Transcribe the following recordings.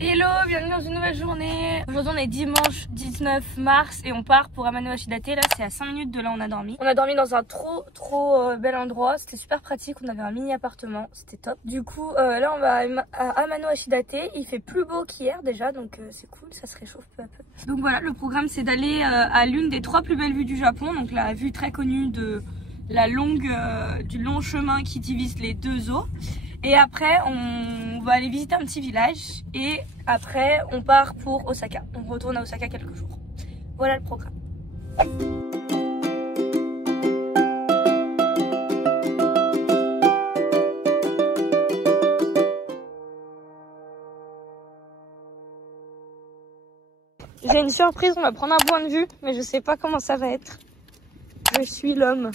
Hello, bienvenue dans une nouvelle journée. Aujourd'hui on est dimanche 19 mars et on part pour Amano Ashidate. Là c'est à 5 minutes de là où on a dormi. On a dormi dans un trop bel endroit, c'était super pratique, on avait un mini appartement, c'était top. Du coup là on va à Amano Ashidate, il fait plus beau qu'hier déjà donc c'est cool, ça se réchauffe peu à peu. Donc voilà, le programme c'est d'aller à l'une des 3 plus belles vues du Japon, donc la vue très connue de du long chemin qui divise les 2 eaux. Et après on va aller visiter un petit village et après on part pour Osaka. On retourne à Osaka quelques jours. Voilà le programme. J'ai une surprise, on va prendre un point de vue, mais je sais pas comment ça va être. Je suis l'homme.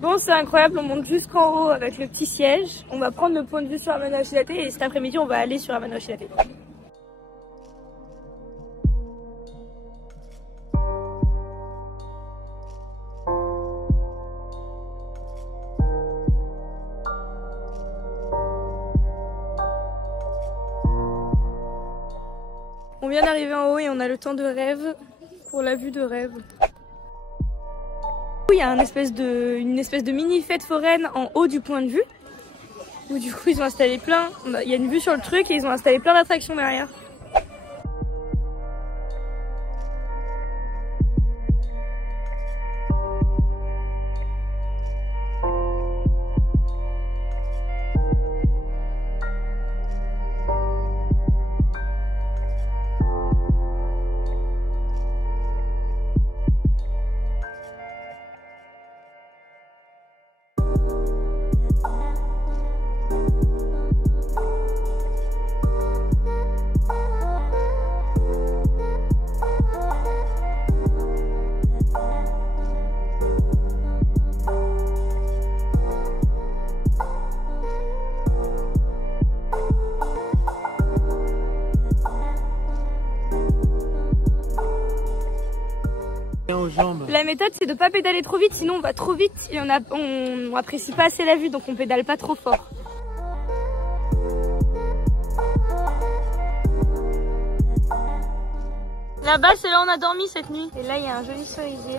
Bon, c'est incroyable, on monte jusqu'en haut avec le petit siège. On va prendre le point de vue sur Amano Ashidate et cet après-midi on va aller sur Amano Ashidate. On vient d'arriver en haut et on a le temps de rêve pour la vue de rêve. Il y a une espèce de mini fête foraine en haut du point de vue où du coup ils ont installé plein, il y a une vue sur le truc et ils ont installé plein d'attractions derrière. La méthode c'est de pas pédaler trop vite, sinon on va trop vite et on apprécie pas assez la vue, donc on pédale pas trop fort. Là-bas c'est là où on a dormi cette nuit. Et là il y a un joli cerisier.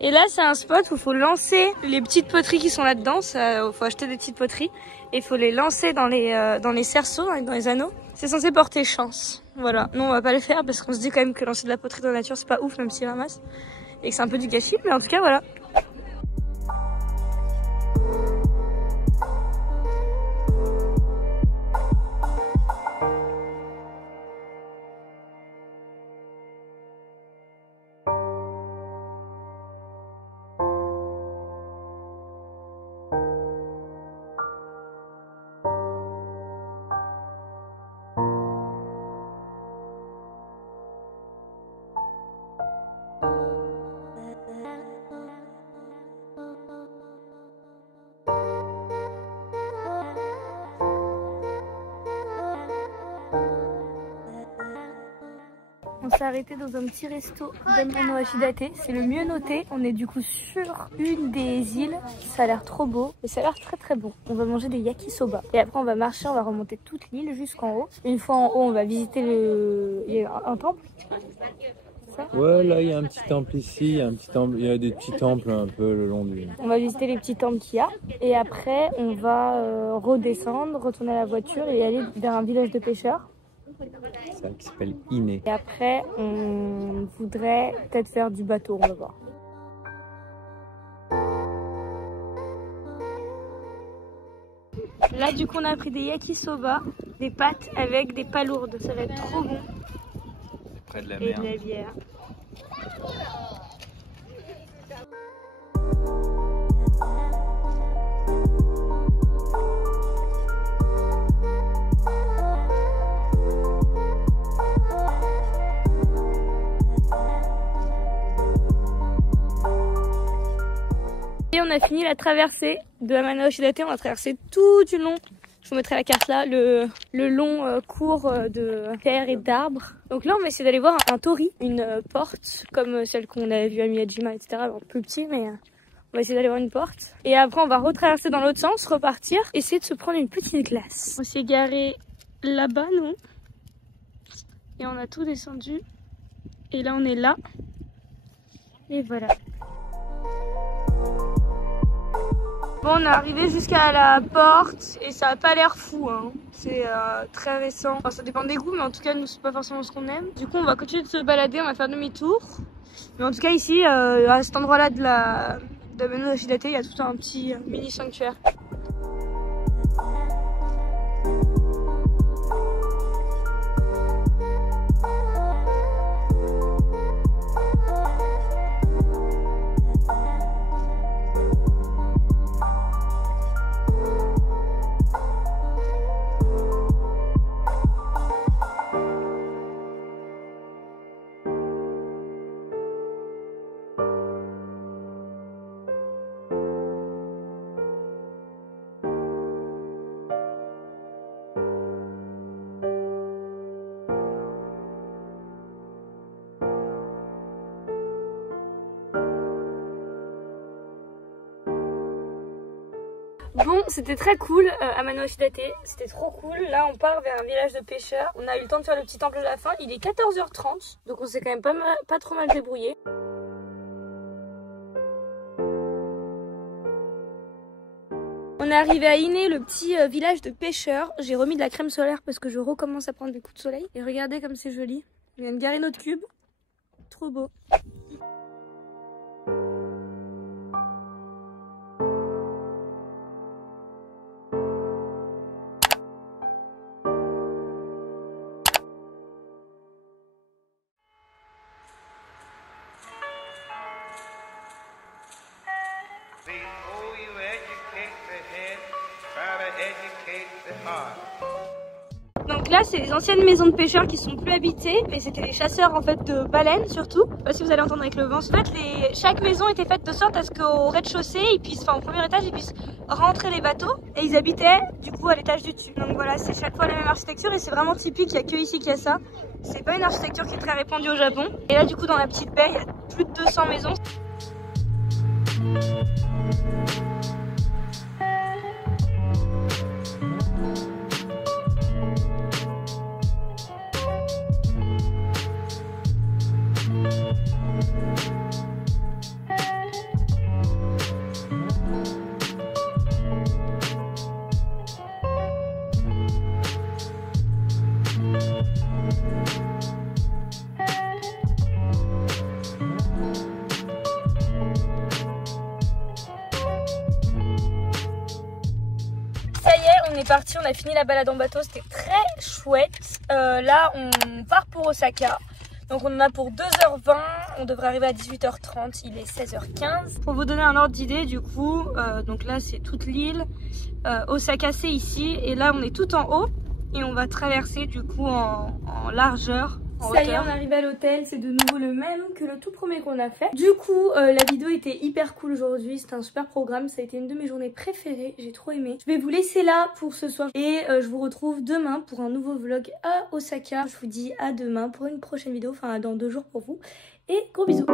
Et là c'est un spot où il faut lancer les petites poteries qui sont là-dedans, il faut acheter des petites poteries et il faut les lancer dans les cerceaux, dans les anneaux. C'est censé porter chance. Voilà, nous on va pas le faire parce qu'on se dit quand même que lancer de la poterie dans la nature c'est pas ouf même s'il ramasse et que c'est un peu du gâchis, mais en tout cas voilà. On s'est arrêté dans un petit resto d'Amano Ashidate, c'est le mieux noté. On est du coup sur une des îles, ça a l'air trop beau et ça a l'air très bon. On va manger des yakisoba et après on va marcher, on va remonter toute l'île jusqu'en haut. Une fois en haut, on va visiter il y a un temple. Ouais, là il y a un petit temple ici, il y a un petit temple, il y a des petits temples un peu le long du... On va visiter les petits temples qu'il y a et après on va redescendre, retourner à la voiture et aller vers un village de pêcheurs. Ça qui s'appelle Ine. Et après on voudrait peut-être faire du bateau, on va voir. Là du coup on a pris des yakisoba, des pâtes avec des palourdes, ça va être trop bon. Près de la Et mer. de la bière. Et on a fini la traversée de Amano-Ashidate. On a traversé tout du long. Je vous mettrai la carte là, le long cours de terre et d'arbres. Donc là, on va essayer d'aller voir un tori, une porte comme celle qu'on avait vue à Miyajima, etc. Alors, plus petit, mais on va essayer d'aller voir une porte. Et après, on va retraverser dans l'autre sens, repartir, essayer de se prendre une petite glace. On s'est garé là-bas, nous. Et on a tout descendu. Et là, on est là. Et voilà. Bon, on est arrivé jusqu'à la porte et ça a pas l'air fou, hein. C'est très récent. Enfin, ça dépend des goûts, mais en tout cas, nous, c'est pas forcément ce qu'on aime. Du coup, on va continuer de se balader, on va faire demi-tour. Mais en tout cas, ici, à cet endroit-là de Amano-Ashidate, il y a tout un petit mini sanctuaire. Bon, c'était très cool, Amano-Ashidate, c'était trop cool. Là, on part vers un village de pêcheurs. On a eu le temps de faire le petit temple à la fin. Il est 14h30, donc on s'est quand même pas trop mal débrouillé. On est arrivé à Ine, le petit village de pêcheurs. J'ai remis de la crème solaire parce que je recommence à prendre des coups de soleil. Et regardez comme c'est joli. On vient de garer notre cube. Trop beau. Donc là, c'est les anciennes maisons de pêcheurs qui sont plus habitées, mais c'était les chasseurs en fait de baleines surtout. Je sais pas si vous allez entendre avec le vent. En fait, chaque maison était faite de sorte à ce qu'au rez-de-chaussée, au premier étage, ils puissent rentrer les bateaux et ils habitaient du coup à l'étage du dessus. Donc voilà, c'est chaque fois la même architecture et c'est vraiment typique. Il n'y a que ici qu'il y a ça. C'est pas une architecture qui est très répandue au Japon. Et là, du coup, dans la petite baie, il y a plus de 200 maisons. On est parti, on a fini la balade en bateau, c'était très chouette. Là, on part pour Osaka. Donc on en a pour 2h20, on devrait arriver à 18h30, il est 16h15. Pour vous donner un ordre d'idée, du coup, donc là c'est toute l'île. Osaka c'est ici, et là on est tout en haut. Et on va traverser du coup en largeur. Ça y est, on est arrivé à l'hôtel, c'est de nouveau le même que le tout premier qu'on a fait. Du coup, la vidéo était hyper cool aujourd'hui, c'était un super programme, ça a été une de mes journées préférées, j'ai trop aimé. Je vais vous laisser là pour ce soir et je vous retrouve demain pour un nouveau vlog à Osaka. Je vous dis à demain pour une prochaine vidéo, enfin dans 2 jours pour vous. Et gros bisous.